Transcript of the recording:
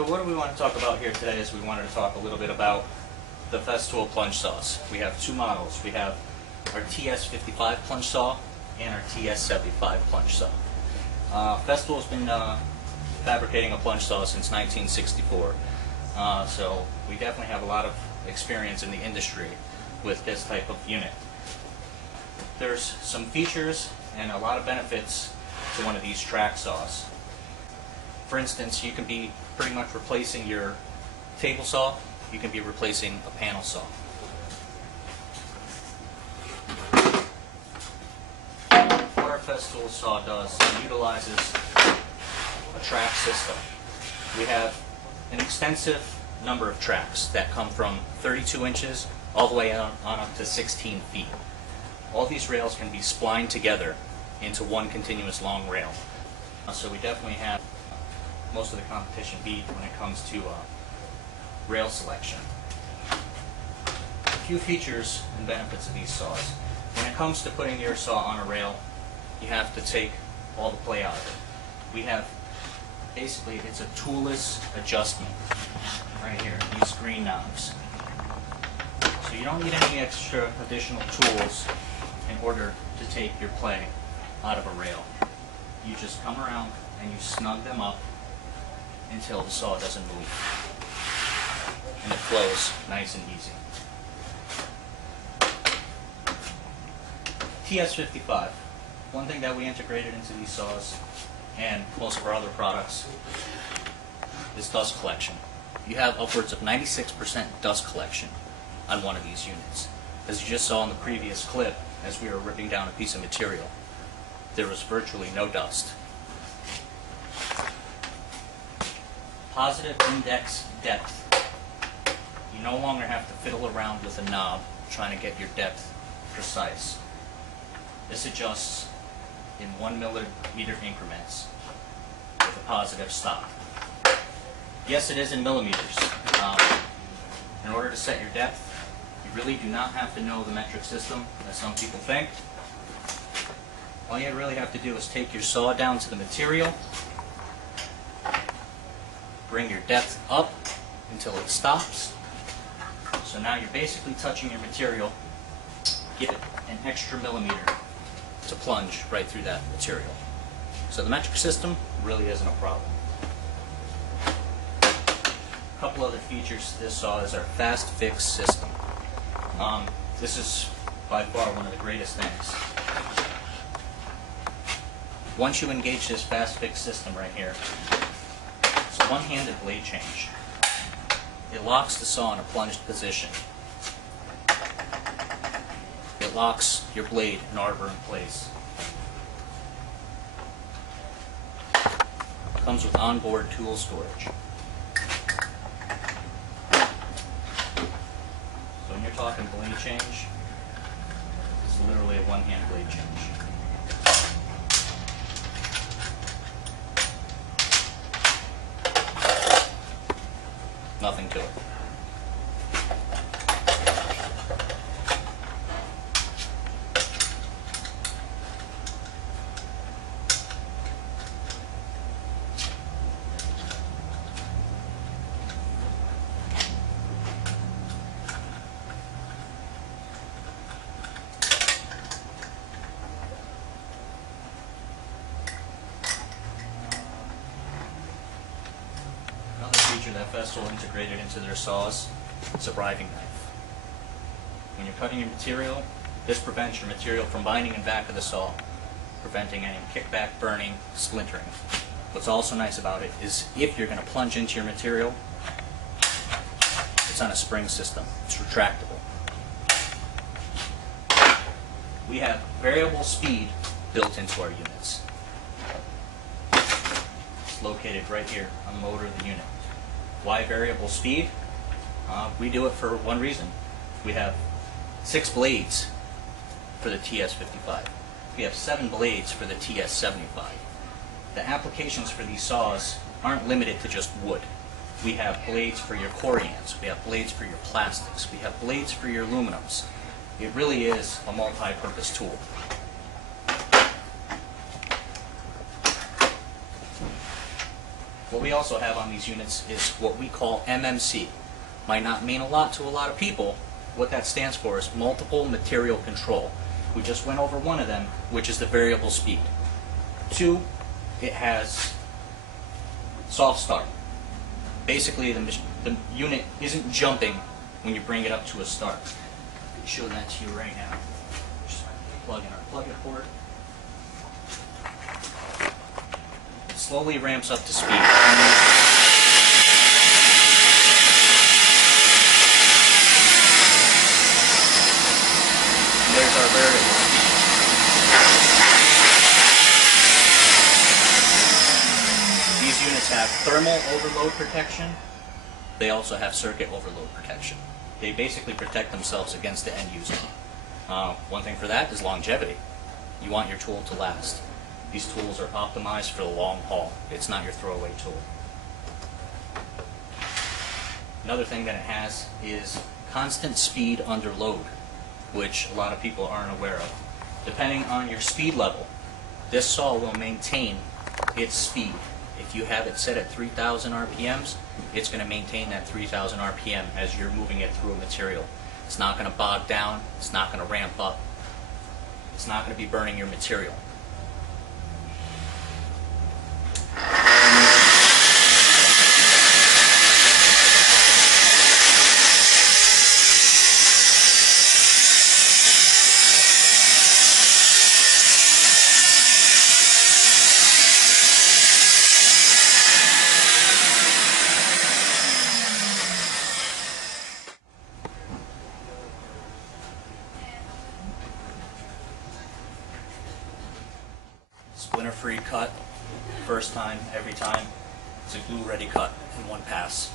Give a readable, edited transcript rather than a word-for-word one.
So what do we want to talk about here today is we wanted to talk a little bit about the Festool plunge saws. We have two models. We have our TS55 plunge saw and our TS75 plunge saw. Festool's been fabricating a plunge saw since 1964. So we definitely have a lot of experience in the industry with this type of unit. There's some features and a lot of benefits to one of these track saws. For instance, you can be pretty much replacing your table saw, you can be replacing a panel saw. What our Festool saw does, it utilizes a track system. We have an extensive number of tracks that come from 32 inches all the way on up to 16 feet. All these rails can be splined together into one continuous long rail. So we definitely have most of the competition beat when it comes to rail selection. A few features and benefits of these saws. When it comes to putting your saw on a rail, you have to take all the play out of it. We have, basically, it's a toolless adjustment right here, these green knobs. So you don't need any extra additional tools in order to take your play out of a rail. You just come around and you snug them up until the saw doesn't move. And it flows nice and easy. TS55. One thing that we integrated into these saws and most of our other products is dust collection. You have upwards of 96% dust collection on one of these units. As you just saw in the previous clip, as we were ripping down a piece of material, there was virtually no dust. Positive index depth. You no longer have to fiddle around with a knob trying to get your depth precise. This adjusts in 1 millimeter increments with a positive stop. Yes, it is in millimeters. In order to set your depth, you really do not have to know the metric system, as some people think. All you really have to do is take your saw down to the material, bring your depth up until it stops. So now you're basically touching your material. Give it an extra millimeter to plunge right through that material. So the metric system really isn't a problem. A couple other features to this saw is our fast fix system. This is by far one of the greatest things. Once you engage this fast fix system right here, it's a one-handed blade change. It locks the saw in a plunged position. It locks your blade and arbor in place. It comes with onboard tool storage. So when you're talking blade change, it's literally a one-hand blade change. Nothing to it. That Festool integrated into their saws, it's a riving knife. When you're cutting your material, this prevents your material from binding in back of the saw, preventing any kickback, burning, splintering. What's also nice about it is if you're going to plunge into your material, it's on a spring system. It's retractable. We have variable speed built into our units. It's located right here on the motor of the unit. Why variable speed? We do it for one reason. We have 6 blades for the TS55. We have 7 blades for the TS75. The applications for these saws aren't limited to just wood. We have blades for your corians, we have blades for your plastics, we have blades for your aluminums. It really is a multi-purpose tool. What we also have on these units is what we call MMC. Might not mean a lot to a lot of people. What that stands for is multiple material control. We just went over one of them, which is the variable speed. 2, it has soft start. Basically, the unit isn't jumping when you bring it up to a start. I'll show that to you right now. Just plug in our plug-in port. It slowly ramps up to speed. There's our variable speed. These units have thermal overload protection. They also have circuit overload protection. They basically protect themselves against the end user. One thing for that is longevity. You want your tool to last. These tools are optimized for the long haul. It's not your throwaway tool. Another thing that it has is constant speed under load, which a lot of people aren't aware of. Depending on your speed level, this saw will maintain its speed. If you have it set at 3,000 RPMs, it's going to maintain that 3,000 RPM as you're moving it through a material. It's not going to bog down, it's not going to ramp up, it's not going to be burning your material. Splinter-free cut, first time, every time. It's a glue-ready cut in one pass.